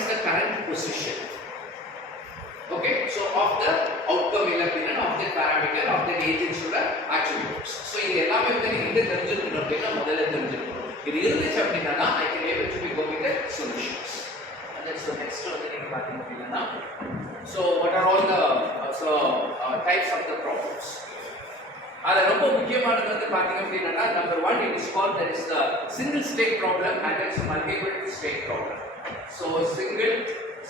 is the current position. Okay, so of the outcome electron of the parameter of the agent's attributes. So இது எல்லாமே வந்து நீங்க எங்க தெரிஞ்சுக்கணும் அப்படினா முதல்ல தெரிஞ்சுக்கணும். இது இருந்துச்சு அப்படினா I can able to go with the solutions. And then so next வந்து நீங்க பாத்தீங்க அப்படினா so what are all the types of the problems? அது ரொம்ப முக்கியமானது வந்து பாத்தீங்க அப்படினா number 1 it is called that is the single state problem and there is a multiple state problem. So single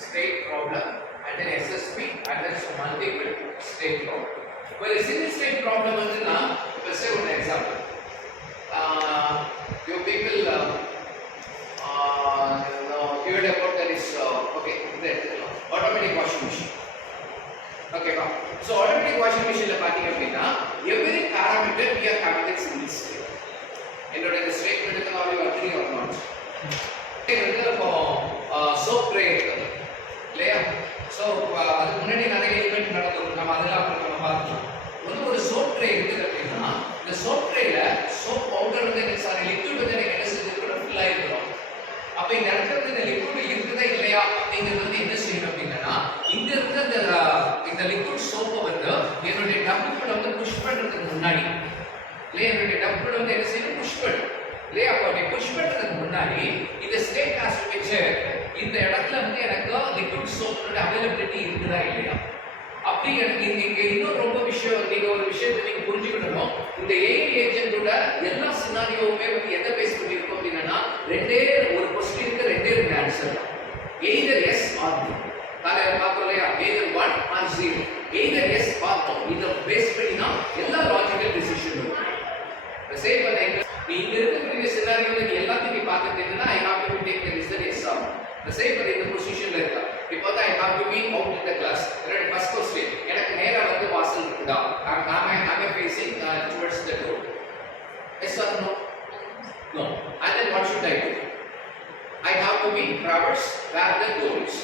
state problem and then SSP and then some multiple state problem. Well, a single state problem is now, let's say one example. You people heard about that is okay, automatic washing machine. Okay, so automatic washing machine la pathina appadina every parameter we are having a single state. Ennoda the statement is now you agree or not? Soap tray இல்லையா so அதுக்கு முன்னாடி நிறைய event நடக்கும் நம்ம அதெல்லாம் நம்ம பார்க்கலாம் வந்து ஒரு சோப் ட்ரே இருக்குது அப்படின்னா இந்த சோப் ட்ரேல சோப் பவுடர் வந்து சாரி லிக்விட் வந்து என்ன செஞ்சிருக்கோம் ஃபில் ஆயிருக்கும் அப்ப இந்த இடத்துல இந்த லிக்விட் இருக்குதா இல்லையா அப்படிங்கிறது வந்து என்ன செய்யணும் அப்படின்னா இங்க இருக்க இந்த லிக்விட் சோப்பை வந்து என்னுடைய டப்புக்குள்ள வந்து புஷ் பண்றதுக்கு முன்னாடி இல்லையா என்னுடைய டப்புக்குள்ள வந்து என்ன செய்யணும் புஷ் பண்ணு இல்லையா அப்ப அப்படி புஷ் பண்றதுக்கு முன்னாடி இந்த ஸ்டேட் காஸ்ட் வச்சு இந்த இடத்துல வந்து எனக்கு லிக்விட் சோப்போட அவைலபிலிட்டி இருக்குதா இல்லையா அப்படி எனக்கு இங்க இன்னும் ரொம்ப விஷயம் நீங்க ஒரு விஷயத்தை நீங்க புரிஞ்சுக்கணும் இந்த ஏஐ ஏஜென்ட்டோட எல்லா சினாரியோவுமே வந்து எதை பேஸ் பண்ணியிருக்கோம் அப்படின்னா ரெண்டே ஒரு கொஸ்டினுக்கு ரெண்டே ரெண்டு ஆன்சர் தான் எய்தர் எஸ் ஆர் நோ காலையில பார்த்தோம் இல்லையா either 1 or 0 either yes or no இதை பேஸ் பண்ணி தான் எல்லா லாஜிக்கல் டிசிஷன் இருக்கும் சேம் பண்ண நீ இங்க இருக்கக்கூடிய சினாரியோல நீ எல்லாத்தையும் நீ பார்த்துட்டீங்கன்னா I have to take the results are the same but in the position la irukka ipo I have to be out in the class ready first question எனக்கு நேரா வந்து வாசல் இருக்குதா I'm facing towards the door yes or no no and then what should I do I have to be traverse where the door is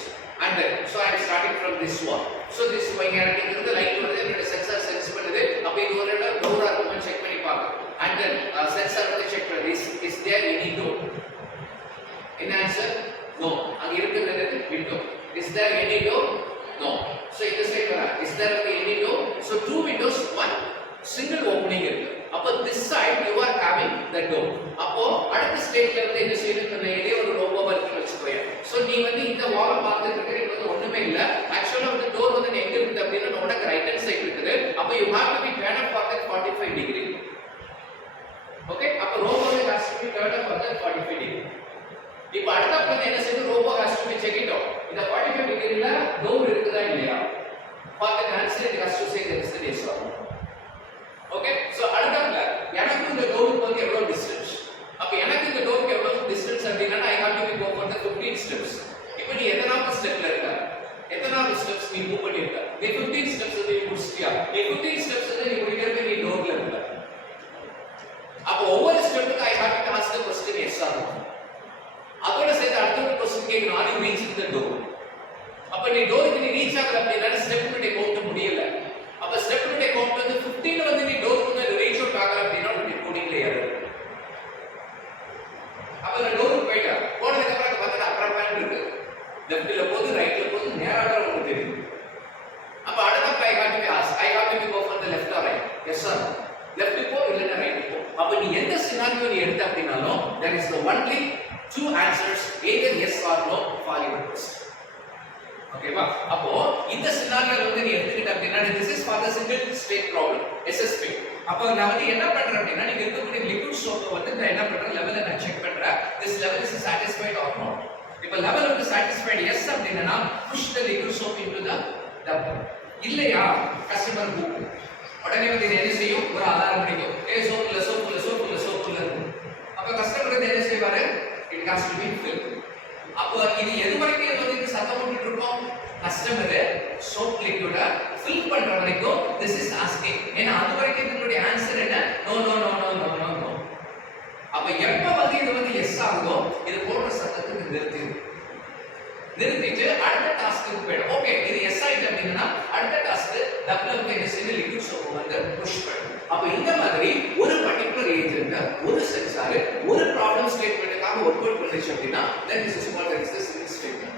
and then so I am starting from this one so this way எனக்கு இங்க light வருது என்னோட sensor sense பண்ணுது அப்ப இது ஒரு Dora இருக்குன்னு check பண்ணி பாக்கும் and then சென்சார் வந்து செக் பண்ணுது is there any door in answer no அங்க இருக்குறது window is there any door no so in the same way is there any door so two windows one single opening இருக்கு அப்ப this side you are having the door அப்போ அடுத்த ஸ்டேஜ்ல வந்து என்ன செய்யணும்னா இதே ஒரு ரோபோ வர்க்கிங் வெச்சுக்கோயா சோ நீ வந்து இந்த வால பார்த்துட்டு இருக்கற இது வந்து ஒண்ணுமே இல்ல एक्चुअली வந்து டோர் வந்து எங்க இருக்கு அப்படினா உனக்கு ரைட் ஹேண்ட் சைடு இருக்குது அப்ப you have to be turned up for that 45 degree okay அப்ப robot has to be turned up for that 45 degree இப்போ அடுத்த பத்தி என்ன செய்யணும் robot has to be check it out இந்த 45 டிகிரில டோர் இருக்குதா இல்லையா பார்த்து answer it has to say the answer yes or no okay so அடுத்ததுல எனக்கு இந்த டோருக்கு வந்து எவ்வளவு டிஸ்டன்ஸ் அப்ப எனக்கு இந்த டோருக்கு எவ்வளவு டிஸ்டன்ஸ் அப்படினா I have to go for the 15 steps இப்போ நீ எத்தனாவது ஸ்டெப்ல இருக்க எத்தனாவது ஸ்டெப்ஸ் நீ மூவ் பண்ணிருக்க நீ 15 ஸ்டெப்ஸ் நீ முடிச்சிட்டியா நீ 15 ஸ்டெப்ஸ் நீ முடிக்கிறப்ப நீ டோர்ல இருக்க அப்ப ஒவ்வொரு ஸ்டெப்புக்கு I have to ask the question yes or no அதோட சேர்த்து அடுத்த ஒரு क्वेश्चन கேக்குறோம் are you reaching the door அப்ப நீ டோருக்கு நீ ரீச் ஆகல அப்படினா ஸ்டெப் டு கவுண்ட் முடியல அப்ப ஸ்டெப் டு கவுண்ட் வந்து 15 வந்து நீ டோருக்கு வந்து ரீச் அவுட் ஆகல அப்படினா நீ கோடிங்ல ஏறு அப்ப அந்த டோருக்கு போய்டா போனதுக்கு அப்புறம் பார்த்தா அப்புறம் பாயிண்ட் இருக்கு லெஃப்ட்ல போகுது ரைட்ல போகுது நேரா உங்களுக்கு தெரியும் அப்ப அடுத்த I have to go for the left or right yes or no left போ இல்லனா ரைட் போ அப்ப நீ எந்த சினாரியோ நீ எடுத்த அப்படினாலும் there is the only two answers either yes or no for your question okay va appo இந்த scenario வந்து நீ எடுத்துக்கிட்ட அப்படினா this is for the single state problem SSP அப்ப நான் வந்து என்ன பண்றேன் அப்படினா நீங்க இருக்கக்கூடிய liquid soap வந்து நான் என்ன பண்றேன் லெவலை நான் செக் பண்றேன் this level is satisfied or not இப்ப லெவல் வந்து satisfied yes அப்படினா push the liquid soap into the tub இல்லையா கஸ்டமர் கூப்பிடு உடனே வந்து என்ன செய்யும் ஒரு அலாரம் அடிக்கும் சோப் இல்ல அப்ப கஸ்டமர் வந்து என்ன செய்வாரு it has to be filled அப்போ இது எது வரைக்கும் வந்து இது சத்தம் போட்டுட்டு இருக்கோம் கஸ்டமர் சோப் லிக்விட fill பண்ற வரைக்கும் this is asking ஏனா அது வரைக்கும் இதனுடைய ஆன்சர் என்ன no அப்ப எப்ப வந்து இது வந்து எஸ் ஆகுதோ இது போடுற சத்தத்துக்கு நிறுத்திட்டு அடுத்த டாஸ்க்கு போய்டும் ஓகே இது எஸ் ஆயிட்டு அப்படினா அடுத்த டாஸ்க் டபுள் வந்து என்ன செய்ய லிக்விட் சோப் வந்து புஷ் பண்ணும் அப்ப இந்த மாதிரி ஒரு பர்టిక్యులர் ஏஜென்ட் ஒரு சென்சார் ஒரு ப்ராப்ளம் ஸ்டேட்மென்ட்காக ஒர்க் அவுட் பண்ணிச்சு அப்படினா then this is called as the single statement